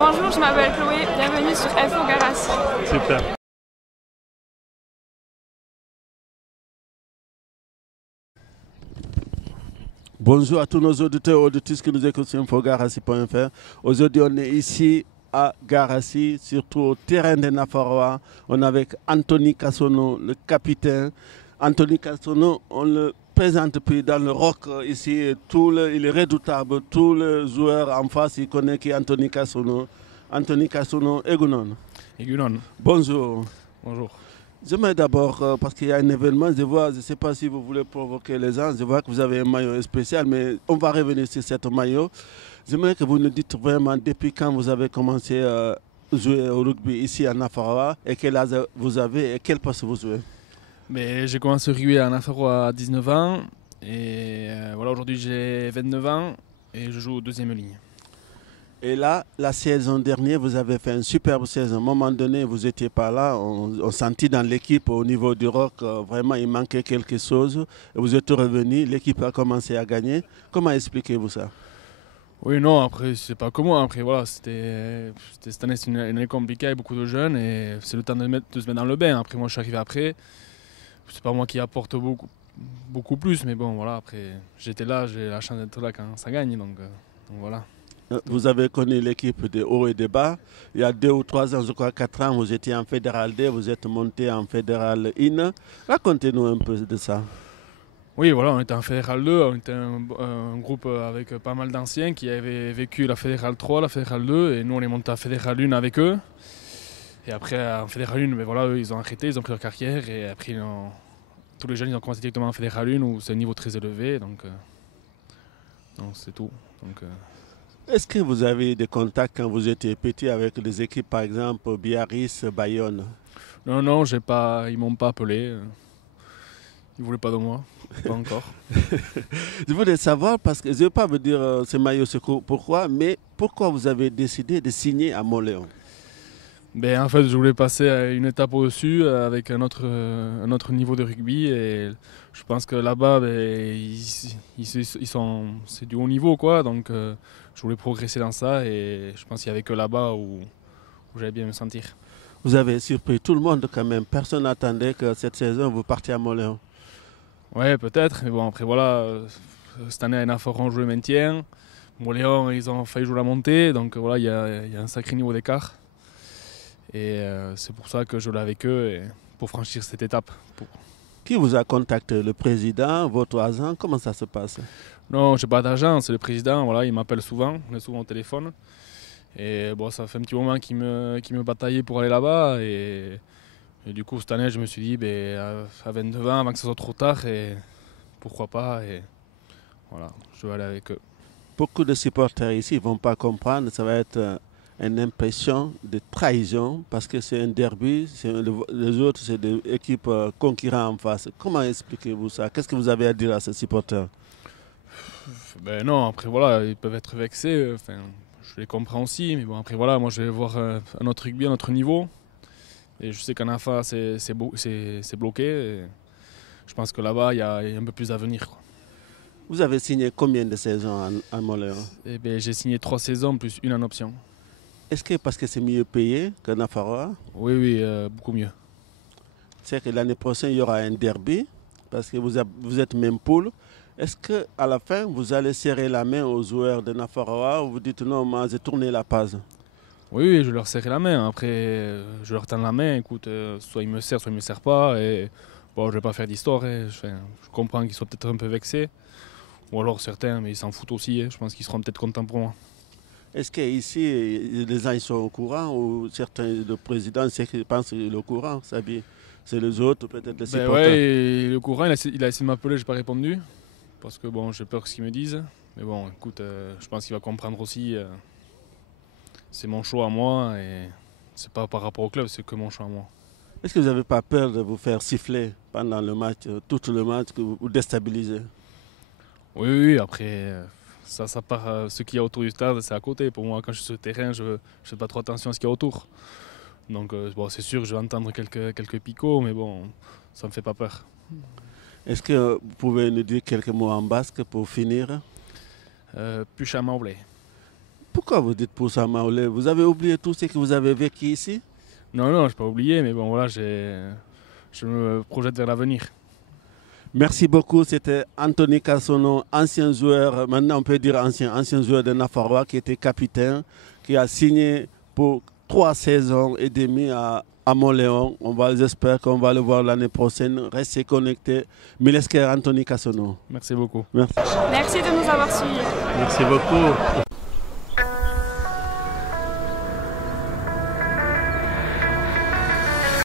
Bonjour, je m'appelle Chloé, bienvenue sur Info Garassi. Super. Bonjour à tous nos auditeurs et auditrices qui nous écoutent sur infogarassi.fr. Aujourd'hui, on est ici à Garassi, surtout au terrain des Nafarois. On est avec Anthony Kassono, le capitaine. Anthony Kassono, on le présente depuis dans le rock ici. Il est redoutable. Tous les joueurs en face, ils connaissent qui est Anthony Kassono. Anthony Kassono, Egunon. Egunon. Bonjour. Bonjour. J'aimerais d'abord, parce qu'il y a un événement, je ne sais pas si vous voulez provoquer les gens, je vois que vous avez un maillot spécial, mais on va revenir sur ce maillot. J'aimerais que vous nous dites vraiment depuis quand vous avez commencé à jouer au rugby ici à Nafaroa et quel âge vous avez et quel poste vous jouez. J'ai commencé au rugby à Nafaroa à 19 ans et voilà, aujourd'hui j'ai 29 ans et je joue au deuxième ligne. Et là, la saison dernière, vous avez fait une superbe saison. À un moment donné, vous n'étiez pas là. On sentit dans l'équipe, au niveau du rock, vraiment, il manquait quelque chose. Et vous êtes revenu, l'équipe a commencé à gagner. Comment expliquez-vous ça? Oui, non, après, c'est pas comme moi. Après, voilà, cette année, c'est une année compliquée avec beaucoup de jeunes et c'est le temps de se mettre dans le bain. Après, moi, je suis arrivé après. C'est pas moi qui apporte beaucoup plus, mais bon, voilà, après, j'étais là, j'ai la chance d'être là quand ça gagne, donc voilà. Vous avez connu l'équipe des hauts et des bas. Il y a 2 ou 3 ans, je crois 4 ans, vous étiez en Fédéral D, vous êtes monté en Fédéral IN. Racontez-nous un peu de ça. Oui, voilà, on était en Fédéral 2, on était un groupe avec pas mal d'anciens qui avaient vécu la Fédéral 3, la Fédéral 2, et nous on est monté à Fédéral 1 avec eux. Et après, en Fédéral 1, voilà, eux, ils ont arrêté, ils ont pris leur carrière, et après, tous les jeunes, ils ont commencé directement en Fédéral 1 où c'est un niveau très élevé, donc c'est tout. Est-ce que vous avez des contacts quand vous étiez petit avec les équipes, par exemple, Biarritz, Bayonne? Non, ils m'ont pas appelé. Ils ne voulaient pas de moi, pas encore. Je voulais savoir, parce que je ne vais pas vous dire ce maillot, c'est pourquoi, mais pourquoi vous avez décidé de signer à Montléon? En fait, je voulais passer à une étape au-dessus avec un autre niveau de rugby. Et je pense que là-bas, c'est du haut niveau, quoi. Donc, je voulais progresser dans ça et je pense qu'il n'y avait que là-bas où j'allais bien me sentir. Vous avez surpris tout le monde quand même. Personne n'attendait que cette saison, vous partiez à Montléon. Ouais, peut-être. Mais bon, après, voilà, cette année, à Nafaroa, on joue le maintien. Montléon, ils ont failli jouer la montée. Donc, voilà, il y a un sacré niveau d'écart. Et c'est pour ça que je l'ai avec eux et pour franchir cette étape. Qui vous a contacté? Le président, votre agent? Comment ça se passe? Non, je n'ai pas d'agent, c'est le président. Voilà, il m'appelle souvent, on est souvent au téléphone. Et bon, ça fait un petit moment qu'il me bataillait pour aller là-bas. Et du coup, cette année, je me suis dit, à 22 ans, avant que ce soit trop tard, et pourquoi pas. Et voilà, je vais aller avec eux. Beaucoup de supporters ici ne vont pas comprendre. Ça va être une impression de trahison parce que c'est un derby. Les autres, c'est des équipes concurrentes en face. Comment expliquez-vous ça? Qu'est-ce que vous avez à dire à ces supporters? Non, après voilà, ils peuvent être vexés. Enfin, je les comprends aussi. Mais bon, après voilà, moi je vais voir un autre rugby, un autre niveau. Et je sais qu'en AFA, c'est bloqué. Et je pense que là-bas, il y a un peu plus d'avenir. Vous avez signé combien de saisons à Montléon? J'ai signé 3 saisons plus une en option. Est-ce que parce que c'est mieux payé que Nafaroa? Oui, beaucoup mieux. C'est que l'année prochaine, il y aura un derby parce que vous êtes même poule. Est-ce qu'à la fin, vous allez serrer la main aux joueurs de Nafaroa ou vous dites non, moi j'ai tourné la page? Oui, je leur serre la main. Après, je leur tends la main. Écoute, soit ils me serrent, soit ils ne me serrent pas. Et bon, je ne vais pas faire d'histoire. Je comprends qu'ils soient peut-être un peu vexés. Ou alors certains, mais ils s'en foutent aussi. Je pense qu'ils seront peut-être contents pour moi. Est-ce qu'ici, les gens ils sont au courant ou certains, le président, je pense qu'il est au courant, c'est les autres, peut-être les supporters? Ouais, le courant, il a essayé de m'appeler, je n'ai pas répondu. Parce que bon, j'ai peur de ce qu'ils me disent. Mais bon, écoute, je pense qu'il va comprendre aussi. C'est mon choix à moi et c'est pas par rapport au club, c'est que mon choix à moi. Est-ce que vous n'avez pas peur de vous faire siffler pendant le match, tout le match, que vous déstabilisez? Oui, après, ça part. Ce qu'il y a autour du stade, c'est à côté. Pour moi, quand je suis sur le terrain, je ne fais pas trop attention à ce qu'il y a autour. Donc, bon, c'est sûr que je vais entendre quelques picots, mais bon, ça ne me fait pas peur. Est-ce que vous pouvez nous dire quelques mots en basque pour finir? Pucha Maule. Pourquoi vous dites Pucha Maule? Vous avez oublié tout ce que vous avez vécu ici? Non, je n'ai pas oublié, mais bon, voilà, je me projette vers l'avenir. Merci beaucoup, c'était Anthony Cassono, ancien joueur, maintenant on peut dire ancien joueur de Nafarroa qui était capitaine, qui a signé pour 3 saisons et demie à Montléon. J'espère qu'on va le voir l'année prochaine. Restez connectés. Milesker Anthony Cassono. Merci beaucoup. Merci. Merci de nous avoir suivis. Merci beaucoup.